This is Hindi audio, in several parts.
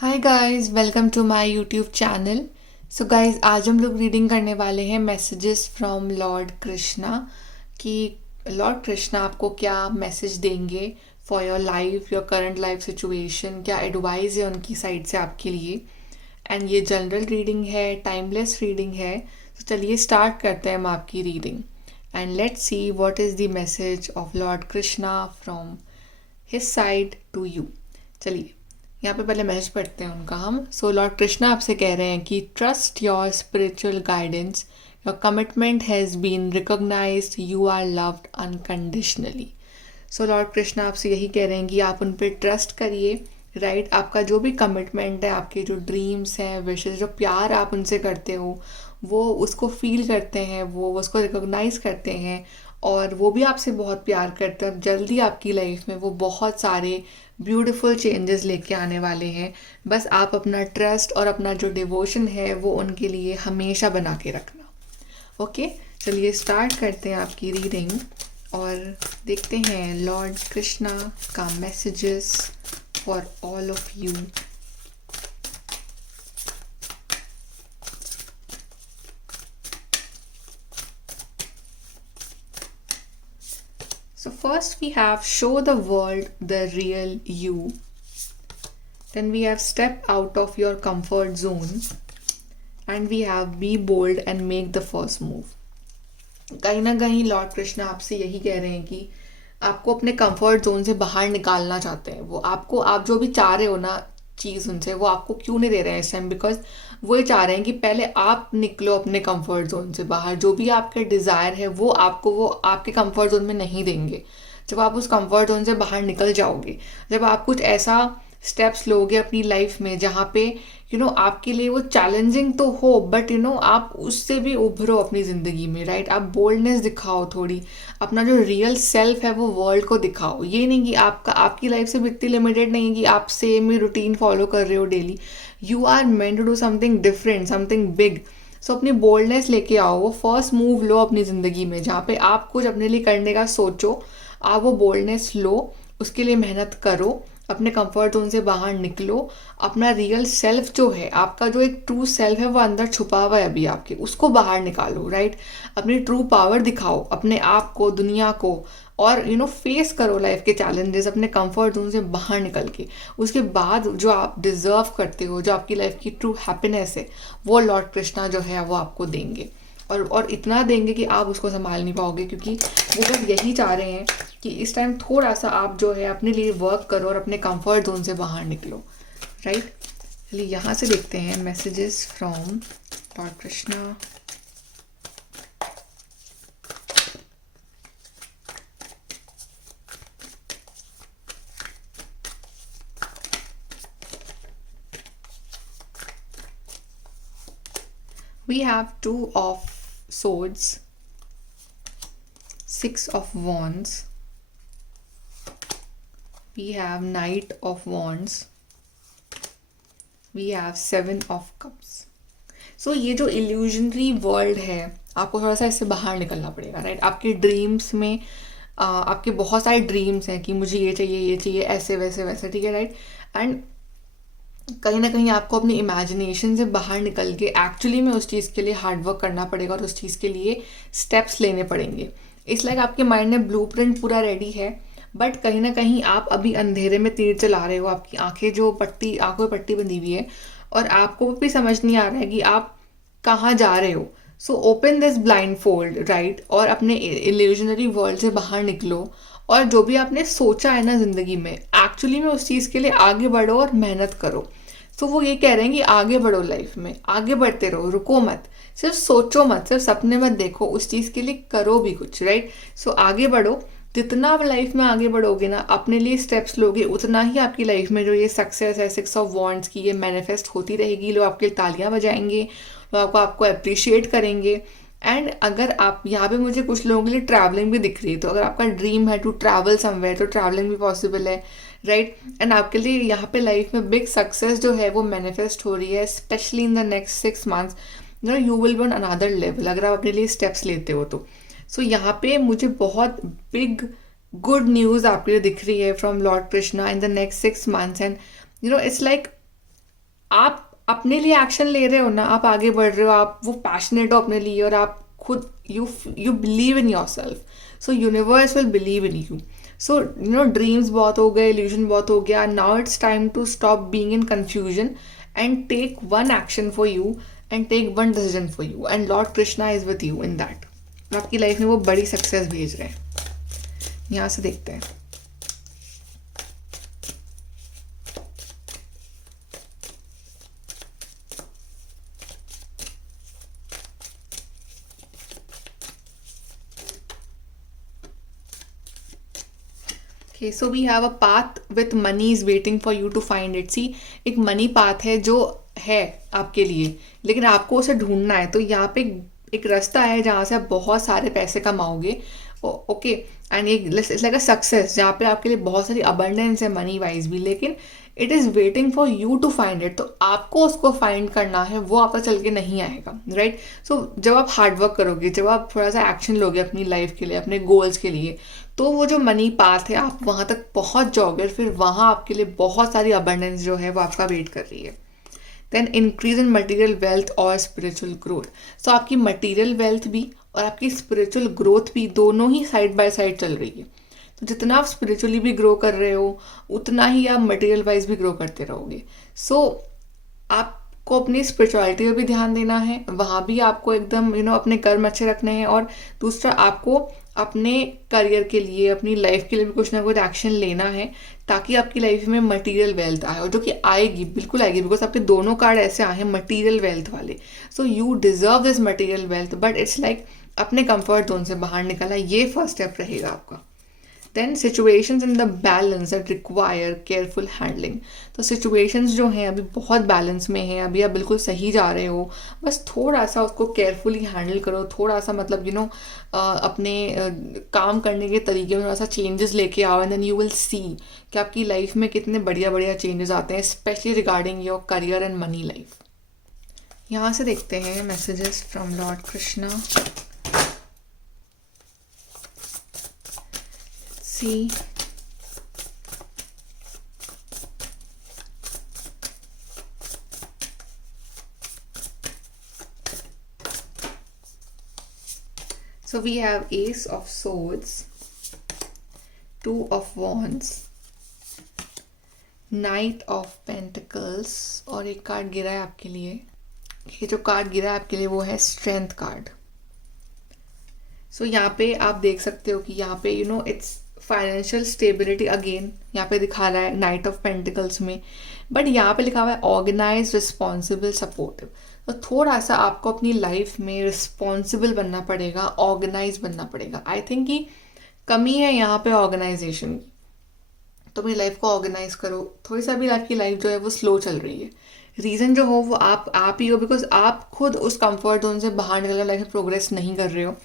Hi guys, welcome to my YouTube channel. So guys, आज हम लोग रीडिंग करने वाले हैं मैसेजेस फ्रॉम लॉर्ड कृष्णा कि लॉर्ड कृष्णा आपको क्या मैसेज देंगे for your life, your current life situation. क्या एडवाइस है उनकी साइड से आपके लिए। एंड ये जनरल रीडिंग है, टाइमलेस रीडिंग है। तो चलिए स्टार्ट करते हैं हम आपकी reading and let's see what is the message of lord Krishna from his side to you. चलिए यहाँ पे पहले मैसेज पढ़ते हैं उनका हम। सो लॉर्ड कृष्णा आपसे कह रहे हैं कि trust your spiritual guidance, your commitment has been recognised, you are loved unconditionally. So lord Krishna आपसे यही कह रहे हैं कि आप उन पर ट्रस्ट करिए। राइट, आपका जो भी कमिटमेंट है, आपके जो ड्रीम्स हैं, विशेष, जो प्यार आप उनसे करते हो, वो उसको फील करते हैं, वो उसको रिकॉग्नाइज करते हैं और वो भी आपसे बहुत प्यार करते हैं। और जल्दी आपकी लाइफ में वो बहुत सारे ब्यूटीफुल चेंजेस लेके आने वाले हैं। बस आप अपना ट्रस्ट और अपना जो डिवोशन है वो उनके लिए हमेशा बना के रखना। ओके, चलिए स्टार्ट करते हैं आपकी रीडिंग और देखते हैं लॉर्ड कृष्णा का messages for all of you. So first we have show the world the real you. Then we have step out of your comfort zone. And we have be bold and make the first move. कहीं ना कहीं लॉर्ड कृष्णा आपसे यही कह रहे हैं कि आपको अपने कंफर्ट जोन से बाहर निकालना चाहते हैं। वो आपको, आप जो भी चाह रहे हो ना चीज़ उनसे, वो आपको क्यों नहीं दे रहे हैं इस टाइम, बिकॉज वो ये चाह रहे हैं कि पहले आप निकलो अपने कंफर्ट जोन से बाहर। जो भी आपका डिज़ायर है वो आपको, वो आपके कंफर्ट जोन में नहीं देंगे। जब आप उस कंफर्ट जोन से बाहर निकल जाओगे, जब आप कुछ ऐसा स्टेप्स लोगे अपनी लाइफ में जहाँ पे आपके लिए वो चैलेंजिंग तो हो, बट आप उससे भी उभरो अपनी ज़िंदगी में। राइट, आप बोल्डनेस दिखाओ, थोड़ी अपना जो रियल सेल्फ है वो वर्ल्ड को दिखाओ। ये नहीं कि आपकी लाइफ से इतनी लिमिटेड नहीं है कि आप सेम ही रूटीन फॉलो कर रहे हो daily. You are meant to do something different, something big. So अपनी बोल्डनेस लेके आओ, वो फर्स्ट मूव लो अपनी ज़िंदगी में। जहाँ पे आप कुछ अपने लिए करने का सोचो, आप वो बोल्डनेस लो, उसके लिए मेहनत करो, अपने कंफर्ट जोन से बाहर निकलो। अपना रियल सेल्फ जो है, आपका जो एक ट्रू सेल्फ है वो अंदर छुपा हुआ है अभी आपके, उसको बाहर निकालो। राइट, अपनी ट्रू पावर दिखाओ अपने आप को, दुनिया को, और फेस करो लाइफ के चैलेंजेस अपने कंफर्ट जोन से बाहर निकल के। उसके बाद जो आप डिजर्व करते हो, जो आपकी लाइफ की ट्रू हैप्पीनेस है, वो लॉर्ड कृष्णा जो है वो आपको देंगे। और इतना देंगे कि आप उसको संभाल नहीं पाओगे, क्योंकि वो बस यही चाह रहे हैं कि इस टाइम थोड़ा सा आप जो है अपने लिए वर्क करो और अपने कंफर्ट जोन से बाहर निकलो। राइट, चलिए यहाँ से देखते हैं messages from Lord Krishna. We have two of swords, six of wands, we have knight of wands, we have seven of cups. So ये जो इल्यूजनरी वर्ल्ड है, आपको थोड़ा सा इससे बाहर निकलना पड़ेगा। राइट, आपके ड्रीम्स में आपके बहुत सारे ड्रीम्स हैं कि मुझे ये चाहिए, ये चाहिए, ऐसे वैसे वैसे। ठीक है, राइट। एंड कहीं ना कहीं आपको अपनी इमेजिनेशन से बाहर निकल के एक्चुअली में उस चीज़ के लिए हार्ड वर्क करना पड़ेगा और उस चीज़ के लिए स्टेप्स लेने पड़ेंगे। इस लाइक आपके माइंड में ब्लूप्रिंट पूरा रेडी है, बट कहीं ना कहीं आप अभी अंधेरे में तीर चला रहे हो। आपकी आंखें जो पट्टी, आंखों में पट्टी बंधी हुई है और आपको भी समझ नहीं आ रहा है कि आप कहाँ जा रहे हो। So open this blind fold, right, और अपने इल्यूजनरी वर्ल्ड से बाहर निकलो और जो भी आपने सोचा है ना ज़िंदगी में, एक्चुअली में उस चीज़ के लिए आगे बढ़ो और मेहनत करो। तो वो ये कह रहे हैं कि आगे बढ़ो लाइफ में, आगे बढ़ते रहो, रुको मत, सिर्फ सोचो मत, सिर्फ सपने मत देखो, उस चीज़ के लिए करो भी कुछ। राइट, सो आगे बढ़ो। जितना आप लाइफ में आगे बढ़ोगे ना, अपने लिए स्टेप्स लोगे, उतना ही आपकी लाइफ में जो ये सक्सेस है, सिक्स ऑफ वॉन्ड्स की, ये मैनिफेस्ट होती रहेगी। लोग आपके लिए तालियां बजाएंगे, लोग आपको अप्रिशिएट करेंगे। एंड अगर आप यहाँ पे, मुझे कुछ लोगों के लिए ट्रैवलिंग भी दिख रही है, तो अगर आपका ड्रीम है टू ट्रैवल समवेयर, तो ट्रैवलिंग भी पॉसिबल है। राइट, एंड आपके लिए यहाँ पे लाइफ में बिग सक्सेस जो है वो मैनिफेस्ट हो रही है, specially in the next 6 months। You will be on another level अगर आप अपने लिए स्टेप्स लेते हो तो। सो यहाँ पे मुझे बहुत बिग गुड न्यूज़ आपके लिए दिख रही है from Lord Krishna in the next 6 months। And it's like आप अपने लिए एक्शन ले रहे हो ना, आप आगे बढ़ रहे हो, आप वो पैशनेट हो अपने लिए, और आप खुद you believe in yourself, so universe will believe in you. So dreams बहुत हो गए, इल्यूजन बहुत हो गया. Now it's time to stop being in confusion and take one action for you and take one decision for you, and lord Krishna is with you in that. आपकी लाइफ में वो बड़ी सक्सेस भेज रहे हैं. यहाँ से देखते हैं. Okay, so we have a path with money is waiting for you to find it. See, एक मनी पाथ है जो है आपके लिए, लेकिन आपको उसे ढूंढना है. तो यहाँ पे एक रास्ता है जहाँ से आप बहुत सारे पैसे कमाओगे. Okay, and it's like a success जहाँ पे आपके लिए बहुत सारी अबंडेंस है मनी वाइज भी, लेकिन it is waiting for you to find it. तो आपको उसको फाइंड करना है, वो आपका चल के नहीं आएगा, राइट. सो जब आप हार्डवर्क करोगे, जब आप थोड़ा सा एक्शन लोगे अपनी लाइफ के लिए, अपने गोल्स के लिए, तो वो जो मनी पाथ है आप वहाँ तक पहुँच जाओगे, और फिर वहाँ आपके लिए बहुत सारी अबंडेंस जो है वो आपका वेट कर रही है. Then increase in material wealth और स्पिरिचुअल ग्रोथ. सो आपकी मटीरियल वेल्थ भी और आपकी स्पिरिचुअल ग्रोथ भी दोनों ही साइड बाय साइड चल रही है. तो जितना आप स्पिरिचुअली भी ग्रो कर रहे हो, उतना ही आप मटेरियल वाइज भी ग्रो करते रहोगे. सो आपको अपनी स्पिरिचुअलिटी पर भी ध्यान देना है, वहाँ भी आपको एकदम अपने कर्म अच्छे रखने हैं. और दूसरा, आपको अपने करियर के लिए, अपनी लाइफ के लिए भी कुछ ना कुछ एक्शन लेना है, ताकि आपकी लाइफ में मटेरियल वेल्थ आए, और जो कि आएगी, बिल्कुल आएगी, बिकॉज आपके दोनों कार्ड ऐसे आए हैं मटेरियल वेल्थ वाले. So you deserve this material wealth, but it's like अपने कंफर्ट जोन से बाहर निकलना, ये फर्स्ट स्टेप रहेगा आपका. Then situations in the balance that require careful handling. तो सिचुएशंस जो हैं अभी बहुत बैलेंस में हैं, अभी आप बिल्कुल सही जा रहे हो, बस थोड़ा सा उसको केयरफुली हैंडल करो. थोड़ा सा मतलब अपने काम करने के तरीके में थोड़ा सा चेंजेस लेके आओ, and then you will see कि आपकी लाइफ में कितने बढ़िया बढ़िया चेंजेस आते हैं, specially regarding your career and money life. यहाँ से देखते हैं messages from Lord Krishna. See, so we have Ace of Swords, Two of Wands, Knight of Pentacles, और एक कार्ड गिरा है आपके लिए. ये जो कार्ड गिरा है आपके लिए वो है स्ट्रेंथ कार्ड. सो यहाँ पे आप देख सकते हो कि यहाँ पे इट्स फाइनेंशियल स्टेबिलिटी अगेन यहाँ पे दिखा रहा है नाइट ऑफ पेंटिकल्स में, बट यहाँ पे लिखा हुआ है ऑर्गेनाइज, रिस्पॉन्सिबल, सपोर्टिव. तो थोड़ा सा आपको अपनी लाइफ में रिस्पॉन्सिबल बनना पड़ेगा, ऑर्गेनाइज बनना पड़ेगा. आई थिंक कि कमी है यहाँ पे ऑर्गेनाइजेशन की. तो अपनी लाइफ को ऑर्गेनाइज करो. थोड़ी सा भी आपकी लाइफ जो है वो स्लो चल रही है. रीज़न जो हो वो आप ही हो, बिकॉज आप खुद उस कंफर्ट जोन से बाहर निकल कर लाइफ में प्रोग्रेस नहीं कर रहे हो.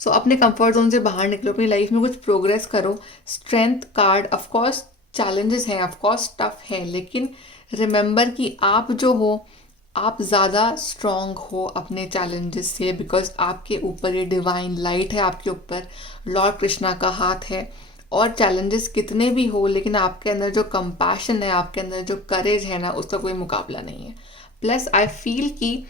सो अपने कंफर्ट जोन से बाहर निकलो, अपनी लाइफ में कुछ प्रोग्रेस करो. स्ट्रेंथ कार्ड, ऑफकोर्स चैलेंजेस हैं, ऑफकोर्स टफ है, लेकिन रिमेंबर कि आप जो हो, आप ज़्यादा स्ट्रॉन्ग हो अपने चैलेंजेस से, बिकॉज आपके ऊपर ये डिवाइन लाइट है, आपके ऊपर लॉर्ड कृष्णा का हाथ है. और चैलेंजेस कितने भी हो, लेकिन आपके अंदर जो कंपैशन है, आपके अंदर जो करेज है ना, उसका कोई मुकाबला नहीं है. प्लस आई फील कि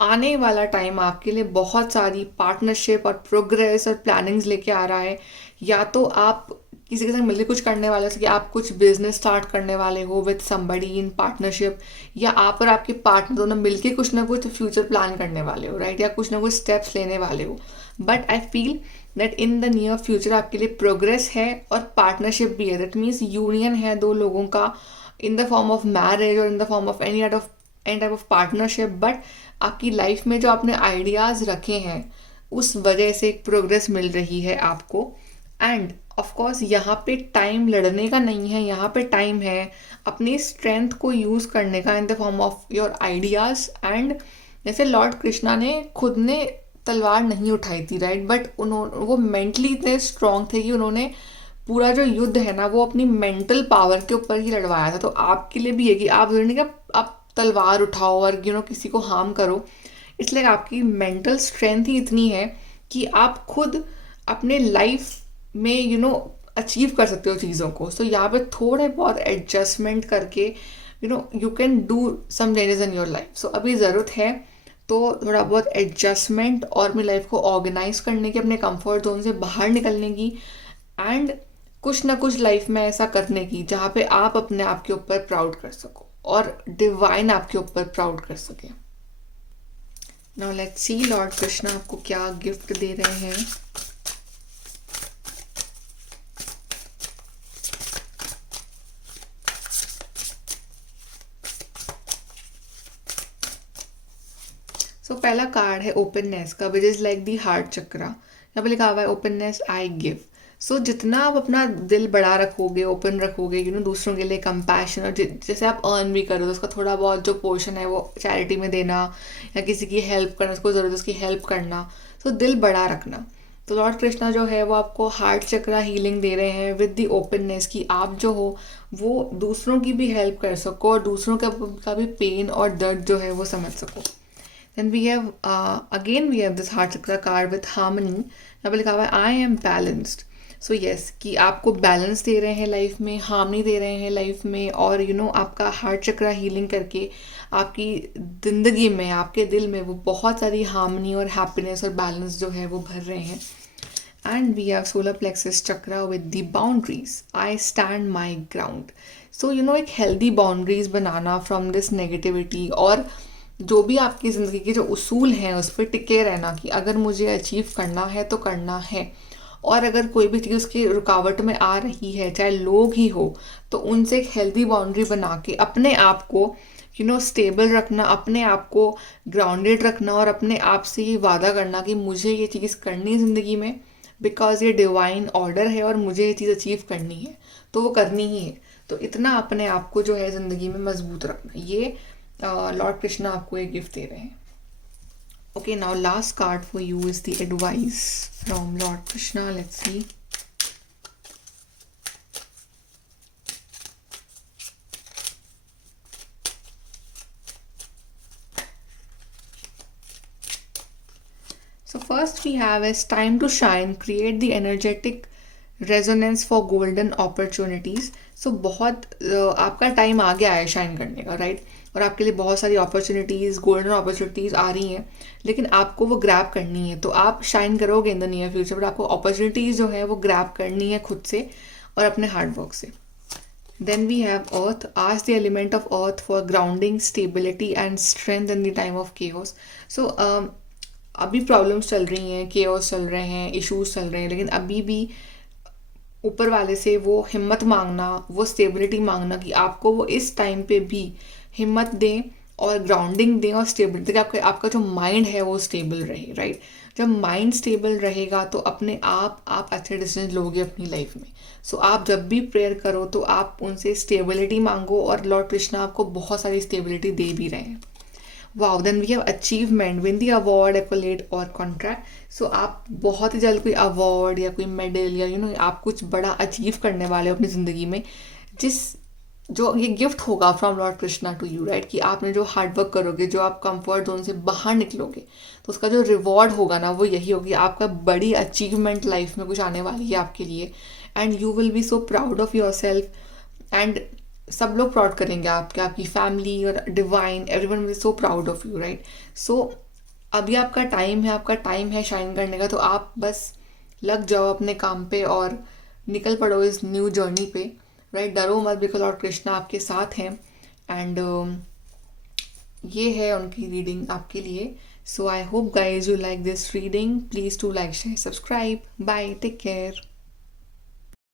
आने वाला टाइम आपके लिए बहुत सारी पार्टनरशिप और प्रोग्रेस और प्लानिंग्स लेके आ रहा है. या तो आप किसी के साथ मिलकर कुछ करने वाले हो, कि आप कुछ बिजनेस स्टार्ट करने वाले हो विद समबडी इन पार्टनरशिप, या आप और आपके पार्टनर दोनों मिलके कुछ ना कुछ फ्यूचर प्लान करने वाले हो, राइट, या कुछ ना कुछ स्टेप्स लेने वाले हो. But I feel that in the near future आपके लिए प्रोग्रेस है और पार्टनरशिप भी है. दैट मीन्स यूनियन है दो लोगों का, in the form of marriage और in the form of any type of partnership. But आपकी लाइफ में जो आपने आइडियाज़ रखे हैं, उस वजह से एक प्रोग्रेस मिल रही है आपको. एंड ऑफकोर्स यहाँ पे टाइम लड़ने का नहीं है, यहाँ पे टाइम है अपनी स्ट्रेंथ को यूज़ करने का in the form of your ideas. And जैसे लॉर्ड कृष्णा ने खुद ने तलवार नहीं उठाई थी, राइट, बट वो मेंटली इतने स्ट्रॉन्ग थे कि उन्होंने पूरा जो युद्ध है ना वो अपनी मेंटल पावर के ऊपर ही लड़वाया था. तो आपके लिए भी है कि आप जरूरी नहीं कि आप तलवार उठाओ और किसी को हार्म करो. इसलिए आपकी मेंटल स्ट्रेंथ ही इतनी है कि आप खुद अपने लाइफ में अचीव कर सकते हो चीज़ों को. सो यहाँ पे थोड़े बहुत एडजस्टमेंट करके you can do some changes in your life. So अभी ज़रूरत है तो थोड़ा बहुत एडजस्टमेंट और अपनी लाइफ को ऑर्गेनाइज करने की, अपने कंफर्ट जोन से बाहर निकलने की, एंड कुछ ना कुछ लाइफ में ऐसा करने की जहाँ पे आप अपने आप के ऊपर प्राउड कर सको और डिवाइन आपके ऊपर प्राउड कर सके. Now let's see Lord Krishna आपको क्या गिफ्ट दे रहे हैं. सो पहला कार्ड है ओपननेस का, which is like the heart chakra. यहाँ पे लिखा हुआ है ओपननेस आई गिव. सो जितना आप अपना दिल बड़ा रखोगे, ओपन रखोगे, दूसरों के लिए कंपैशन, और जैसे आप अर्न भी करो तो उसका थोड़ा बहुत जो पोर्शन है वो चैरिटी में देना या किसी की हेल्प करना, उसको ज़रूरत है उसकी हेल्प करना. सो दिल बड़ा रखना. तो लॉर्ड कृष्णा जो है वो आपको हार्ट चक्रा हीलिंग दे रहे हैं विद दी ओपननेस कि आप जो हो वो दूसरों की भी हेल्प कर सको और दूसरों का भी पेन और दर्द जो है वो समझ सको. Then we have again we have this heart chakra card with harmony. यहाँ पे लिखा हुआ है I am balanced. So yes कि आपको बैलेंस दे रहे हैं लाइफ में, हार्मनी दे रहे हैं लाइफ में, और आपका हार्ट चक्रा हीलिंग करके आपकी ज़िंदगी में, आपके दिल में वो बहुत सारी हार्मनी और हैप्पीनेस और बैलेंस जो है वो भर रहे हैं. And we have solar plexus chakra with the boundaries. I stand my ground. So एक healthy boundaries banana from this negativity, और जो भी आपकी ज़िंदगी के जो उसूल हैं उस पर टिके रहना कि अगर मुझे अचीव करना है तो करना है, और अगर कोई भी चीज़ उसकी रुकावट में आ रही है, चाहे लोग ही हो, तो उनसे एक हेल्दी बाउंड्री बना के अपने आप को स्टेबल रखना, अपने आप को ग्राउंडेड रखना, और अपने आप से ये वादा करना कि मुझे ये चीज़ करनी है ज़िंदगी में बिकॉज ये डिवाइन ऑर्डर है और मुझे ये चीज़ अचीव करनी है तो वो करनी ही है. तो इतना अपने आप को जो है ज़िंदगी में मजबूत रखना, ये लॉर्ड कृष्णा आपको एक गिफ्ट दे रहे हैं. Okay, now last card for you is the advice from Lord Krishna. Let's see. So first we have is time to shine, create the energetic resonance for golden opportunities. So बहुत आपका टाइम आ गया है शाइन करने का, राइट? और आपके लिए बहुत सारी अपॉर्चुनिटीज़, गोल्डन अपॉर्चुनिटीज़ आ रही हैं, लेकिन आपको वो ग्रैब करनी है. तो आप शाइन करोगे in the near future, but आपको अपॉर्चुनिटीज़ जो है वो ग्रैब करनी है खुद से और अपने हार्ड वर्क से. Then we have earth. Ask the element of earth for grounding, stability and strength in the time of chaos. So अभी प्रॉब्लम्स चल रही हैं, केओस चल रहे हैं, इश्यूज चल रहे हैं, लेकिन अभी भी ऊपर वाले से वो हिम्मत मांगना, वो स्टेबिलिटी मांगना कि आपको वो इस टाइम पे भी हिम्मत दें और ग्राउंडिंग दें और स्टेबिलिटी, आपका जो माइंड है वो स्टेबल रहे, राइट? जब माइंड स्टेबल रहेगा तो अपने आप अच्छे डिसीजन लोगे अपनी लाइफ में. सो आप जब भी प्रेयर करो तो आप उनसे स्टेबिलिटी मांगो, और लॉर्ड कृष्णा आपको बहुत सारी स्टेबिलिटी दे भी रहे हैं. Wow, then we have achievement, win the award, accolade और कॉन्ट्रैक्ट. सो आप बहुत ही जल्द कोई अवार्ड या कोई मेडल या आप कुछ बड़ा अचीव करने वाले हो अपनी ज़िंदगी में, जो ये गिफ्ट होगा from Lord Krishna to you, right? कि आपने जो हार्डवर्क करोगे, जो आप कंफर्ट जोन से बाहर निकलोगे, तो उसका जो रिवॉर्ड होगा ना वो यही होगी, आपका बड़ी अचीवमेंट लाइफ में कुछ आने वाली है आपके लिए, and you will be so proud of yourself, and सब लोग प्राउड करेंगे आपकी फैमिली और divine, everyone will so proud of you, right? So अभी आपका टाइम है शाइन करने का, तो आप बस लग जाओ अपने काम पे और निकल पड़ो इस न्यू जर्नी पे, राइट? डरो मत, बिकॉज लॉर्ड कृष्णा आपके साथ हैं. एंड ये है उनकी रीडिंग आपके लिए. So I hope guys you like this reading. Please to like, share, subscribe. Bye, take care.